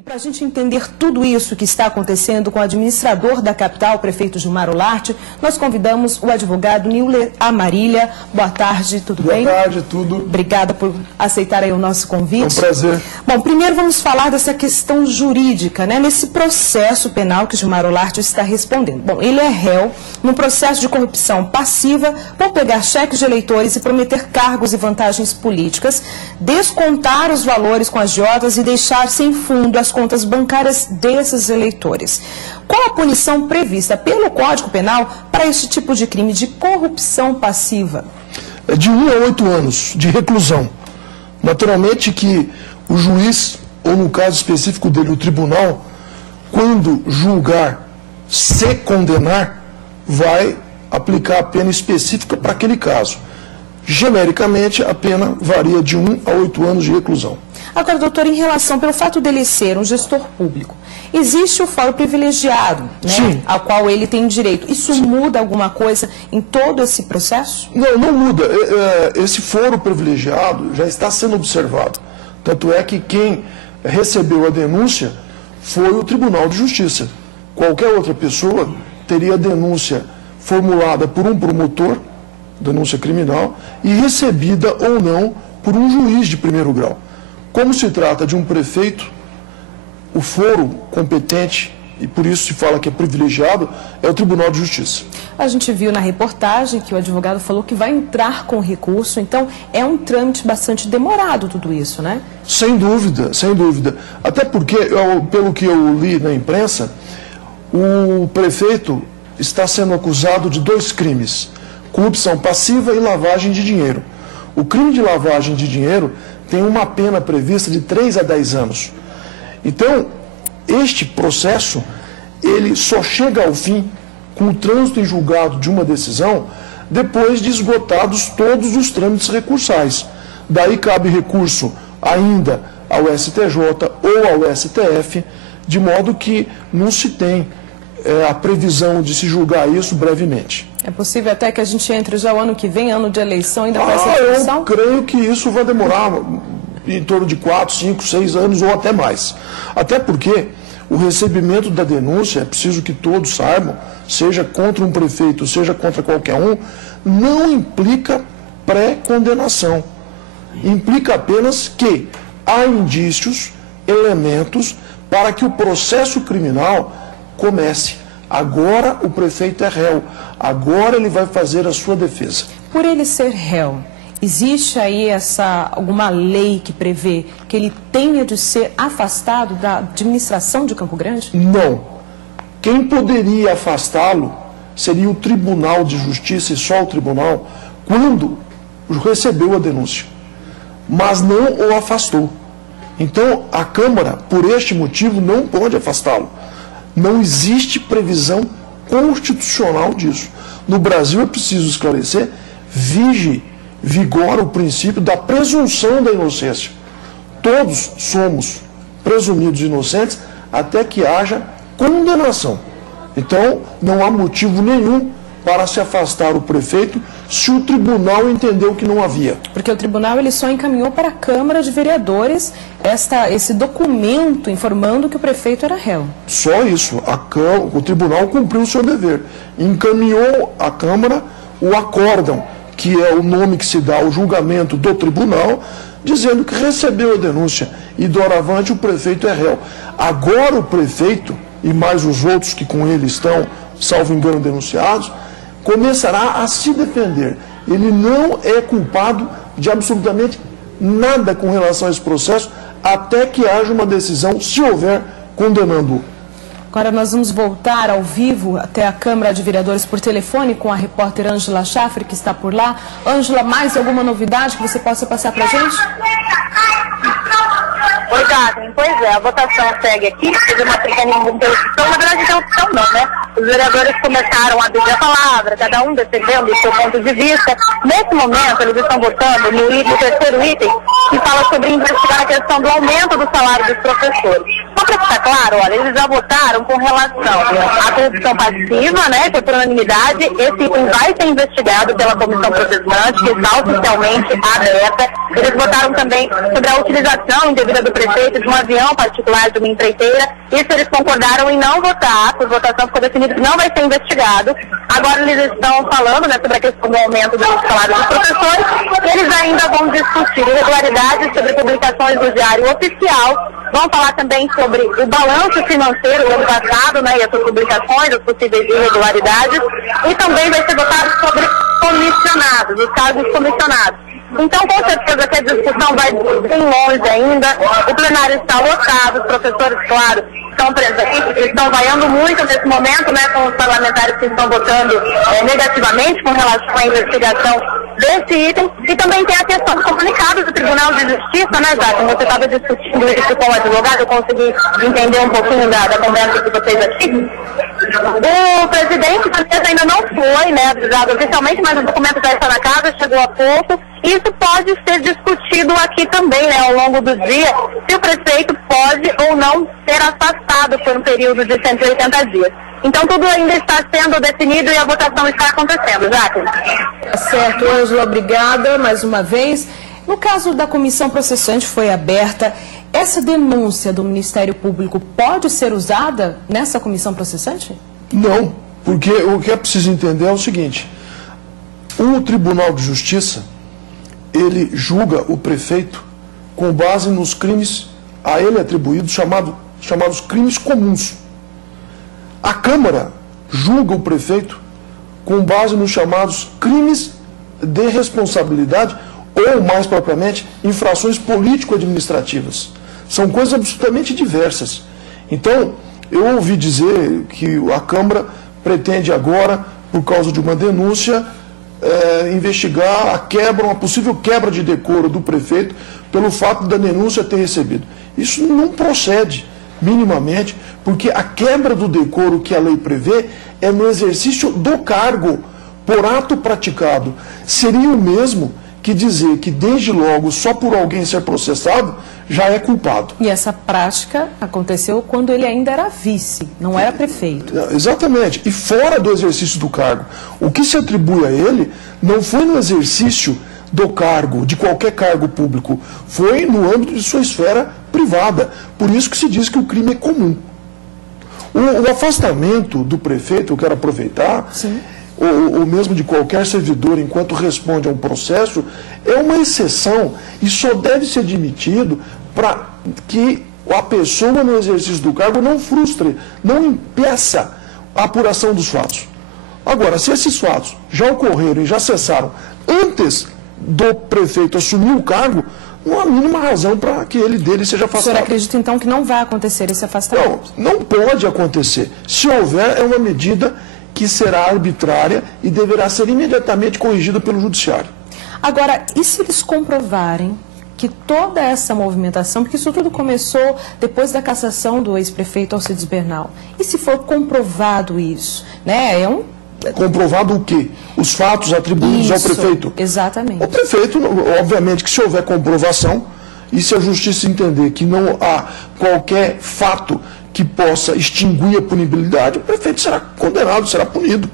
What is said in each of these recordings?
E para a gente entender tudo isso que está acontecendo com o administrador da capital, o prefeito Gilmar Olarte, nós convidamos o advogado Niller Amarília. Boa tarde, tudo bem? Boa tarde, tudo. Obrigada por aceitar aí o nosso convite. É um prazer. Bom, primeiro vamos falar dessa questão jurídica, né? Nesse processo penal que Gilmar Olarte está respondendo. Bom, ele é réu num processo de corrupção passiva por pegar cheques de eleitores e prometer cargos e vantagens políticas, descontar os valores com agiotas e deixar sem fundo as contas bancárias desses eleitores. Qual a punição prevista pelo Código Penal para este tipo de crime de corrupção passiva? É de 1 a 8 anos de reclusão. Naturalmente que o juiz, ou no caso específico dele, o tribunal, quando julgar, se condenar, vai aplicar a pena específica para aquele caso. Genericamente, a pena varia de 1 a 8 anos de reclusão. Agora, doutor, em relação, pelo fato dele ser um gestor público, existe o foro privilegiado, né, Sim, ao qual ele tem direito. Isso sim, muda alguma coisa em todo esse processo? Não, não muda. Esse foro privilegiado já está sendo observado. Tanto é que quem recebeu a denúncia foi o Tribunal de Justiça. Qualquer outra pessoa teria a denúncia formulada por um promotor, denúncia criminal, e recebida ou não por um juiz de primeiro grau. Como se trata de um prefeito, o foro competente, e por isso se fala que é privilegiado, é o Tribunal de Justiça. A gente viu na reportagem que o advogado falou que vai entrar com recurso, então é um trâmite bastante demorado tudo isso, né? Sem dúvida, sem dúvida. Até porque, pelo que eu li na imprensa, o prefeito está sendo acusado de 2 crimes: corrupção passiva e lavagem de dinheiro. O crime de lavagem de dinheiro tem uma pena prevista de 3 a 10 anos. Então, este processo, ele só chega ao fim com o trânsito em julgado de uma decisão depois de esgotados todos os trâmites recursais. Daí cabe recurso ainda ao STJ ou ao STF, de modo que não se tem a previsão de se julgar isso brevemente. É possível até que a gente entre já o ano que vem, ano de eleição, ainda com essa discussão? Eu creio que isso vai demorar em torno de 4, 5, 6 anos ou até mais. Até porque o recebimento da denúncia, é preciso que todos saibam, seja contra um prefeito, seja contra qualquer um, não implica pré-condenação. Implica apenas que há indícios, elementos, para que o processo criminal comece. Agora o prefeito é réu, agora ele vai fazer a sua defesa. Por ele ser réu, existe aí alguma lei que prevê que ele tenha de ser afastado da administração de Campo Grande? Não. Quem poderia afastá-lo seria o Tribunal de Justiça, e só o tribunal, quando recebeu a denúncia, mas não o afastou. Então a Câmara, por este motivo, não pode afastá-lo. Não existe previsão constitucional disso. No Brasil, é preciso esclarecer, vigora o princípio da presunção da inocência. Todos somos presumidos inocentes até que haja condenação. Então, não há motivo nenhum para se afastar o prefeito se o tribunal entendeu que não havia. Porque o tribunal ele só encaminhou para a Câmara de Vereadores esse documento informando que o prefeito era réu. Só isso. O tribunal cumpriu o seu dever. Encaminhou à Câmara o acórdão, que é o nome que se dá ao julgamento do tribunal, dizendo que recebeu a denúncia e doravante o prefeito é réu. Agora o prefeito, e mais os outros que com ele estão, salvo engano, denunciados, começará a se defender. Ele não é culpado de absolutamente nada com relação a esse processo, até que haja uma decisão, se houver, condenando-o. Agora nós vamos voltar ao vivo até a Câmara de Vereadores por telefone com a repórter Ângela Schaffer, que está por lá. Ângela, mais alguma novidade que você possa passar para a gente? Oi, Daphne. Pois é, a votação segue aqui, teve uma pequena interrupção, na verdade interrupção não, né? Os vereadores começaram a dizer a palavra, cada um defendendo o seu ponto de vista. Nesse momento, eles estão votando no terceiro item, que fala sobre investigar a questão do aumento do salário dos professores. Só para ficar claro, olha, eles já votaram com relação à corrupção passiva, né, que é por unanimidade. Esse item vai ser investigado pela comissão processante, que está oficialmente aberta. Eles votaram também sobre a utilização indevida do prefeito de um avião particular de uma empreiteira. Isso eles concordaram em não votar, por votação ficou definido que não vai ser investigado. Agora eles estão falando, né, sobre a questão do aumento dos salários dos professores. Eles ainda vão discutir irregularidades sobre publicações do Diário Oficial. Vão falar também sobre o balanço financeiro do ano passado, né, e as suas publicações, as possíveis irregularidades. E também vai ser votado sobre comissionados, os cargos comissionados. Então, com certeza que a discussão vai bem longe ainda. O plenário está lotado, os professores, claro, estão presentes, estão vaiando muito nesse momento, né, com os parlamentares que estão votando negativamente com relação à investigação desse item. E também tem a questão do comunicado do Tribunal de Justiça, né, Jackson? Você estava discutindo isso com o advogado, eu consegui entender um pouquinho da conversa de vocês aqui. O presidente da mesa ainda não foi, né, avisado oficialmente, mas o documento já está na casa, chegou há pouco. Isso pode ser discutido aqui também, né, ao longo do dia, se o prefeito pode ou não ser afastado por um período de 180 dias. Então tudo ainda está sendo definido e a votação está acontecendo, Jacques. Certo, Ângela, obrigada mais uma vez. No caso da comissão processante foi aberta, essa denúncia do Ministério Público pode ser usada nessa comissão processante? Não, porque o que é preciso entender é o seguinte: o Tribunal de Justiça, ele julga o prefeito com base nos crimes a ele atribuídos, chamados crimes comuns. A Câmara julga o prefeito com base nos chamados crimes de responsabilidade ou, mais propriamente, infrações político-administrativas. São coisas absolutamente diversas. Então, eu ouvi dizer que a Câmara pretende agora, por causa de uma denúncia, investigar uma possível quebra de decoro do prefeito pelo fato da denúncia ter recebido. Isso não procede minimamente, porque a quebra do decoro que a lei prevê é no exercício do cargo por ato praticado. Seria o mesmo que dizer que desde logo só por alguém ser processado já é culpado. E essa prática aconteceu quando ele ainda era vice, não era prefeito. Exatamente, e fora do exercício do cargo. O que se atribui a ele não foi no exercício do cargo, de qualquer cargo público, foi no âmbito de sua esfera privada. Por isso que se diz que o crime é comum. O afastamento do prefeito, eu quero aproveitar, ou mesmo de qualquer servidor enquanto responde a um processo, é uma exceção e só deve ser admitido para que a pessoa no exercício do cargo não frustre, não impeça a apuração dos fatos. Agora, se esses fatos já ocorreram e já cessaram antes do prefeito assumir o cargo, não há a mínima razão para que ele dele seja afastado. O senhor acredita, então, que não vai acontecer esse afastamento? Não pode acontecer. Se houver, é uma medida que será arbitrária e deverá ser imediatamente corrigida pelo Judiciário. Agora, e se eles comprovarem que toda essa movimentação, porque isso tudo começou depois da cassação do ex-prefeito Alcides Bernal, e se for comprovado isso, né, Comprovado o quê? Os fatos atribuídos ao prefeito? Exatamente. O prefeito, obviamente que se houver comprovação, e se a justiça entender que não há qualquer fato que possa extinguir a punibilidade, o prefeito será condenado, será punido.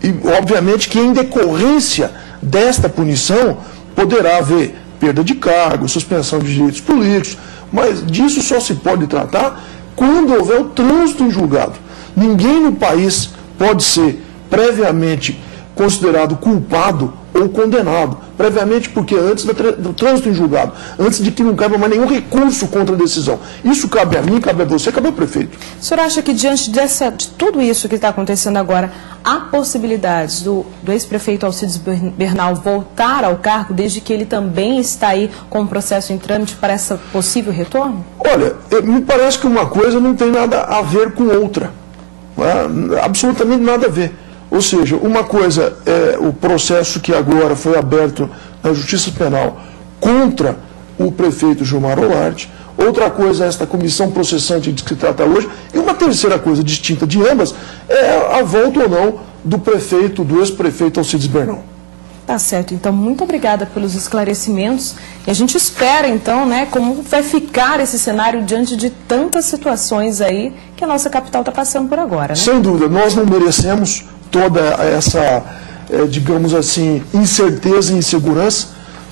E, obviamente, que em decorrência desta punição, poderá haver perda de cargo, suspensão de direitos políticos, mas disso só se pode tratar quando houver o trânsito em julgado. Ninguém no país pode ser previamente considerado culpado ou condenado. Previamente porque antes do trânsito em julgado, antes de que não caiba mais nenhum recurso contra a decisão. Isso cabe a mim, cabe a você, cabe ao prefeito. O senhor acha que diante de tudo isso que está acontecendo agora, há possibilidades do ex-prefeito Alcides Bernal voltar ao cargo, desde que ele também está aí com o processo em trâmite para esse possível retorno? Olha, me parece que uma coisa não tem nada a ver com outra. Absolutamente nada a ver. Ou seja, uma coisa é o processo que agora foi aberto na Justiça Penal contra o prefeito Gilmar Olarte, outra coisa é esta comissão processante de que se trata hoje, e uma terceira coisa distinta de ambas é a volta ou não do ex-prefeito Alcides Bernal. Tá certo, então muito obrigada pelos esclarecimentos e a gente espera então, né, como vai ficar esse cenário diante de tantas situações aí que a nossa capital está passando por agora, né? Sem dúvida, nós não merecemos toda essa, digamos assim, incerteza e insegurança,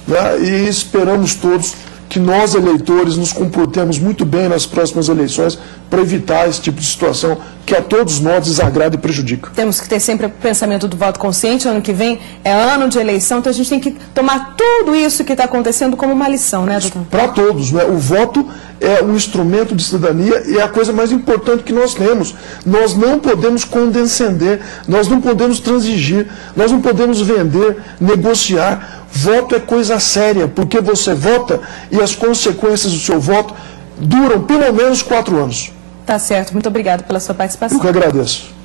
né, e esperamos todos que nós, eleitores, nos comportemos muito bem nas próximas eleições para evitar esse tipo de situação que a todos nós desagrada e prejudica. Temos que ter sempre o pensamento do voto consciente. Ano que vem é ano de eleição, então a gente tem que tomar tudo isso que está acontecendo como uma lição, né, doutor? Para todos, né? O voto é um instrumento de cidadania e é a coisa mais importante que nós temos. Nós não podemos condescender, nós não podemos transigir, nós não podemos vender, negociar. Voto é coisa séria, porque você vota e as consequências do seu voto duram pelo menos 4 anos. Tá certo, muito obrigada pela sua participação. Eu que agradeço.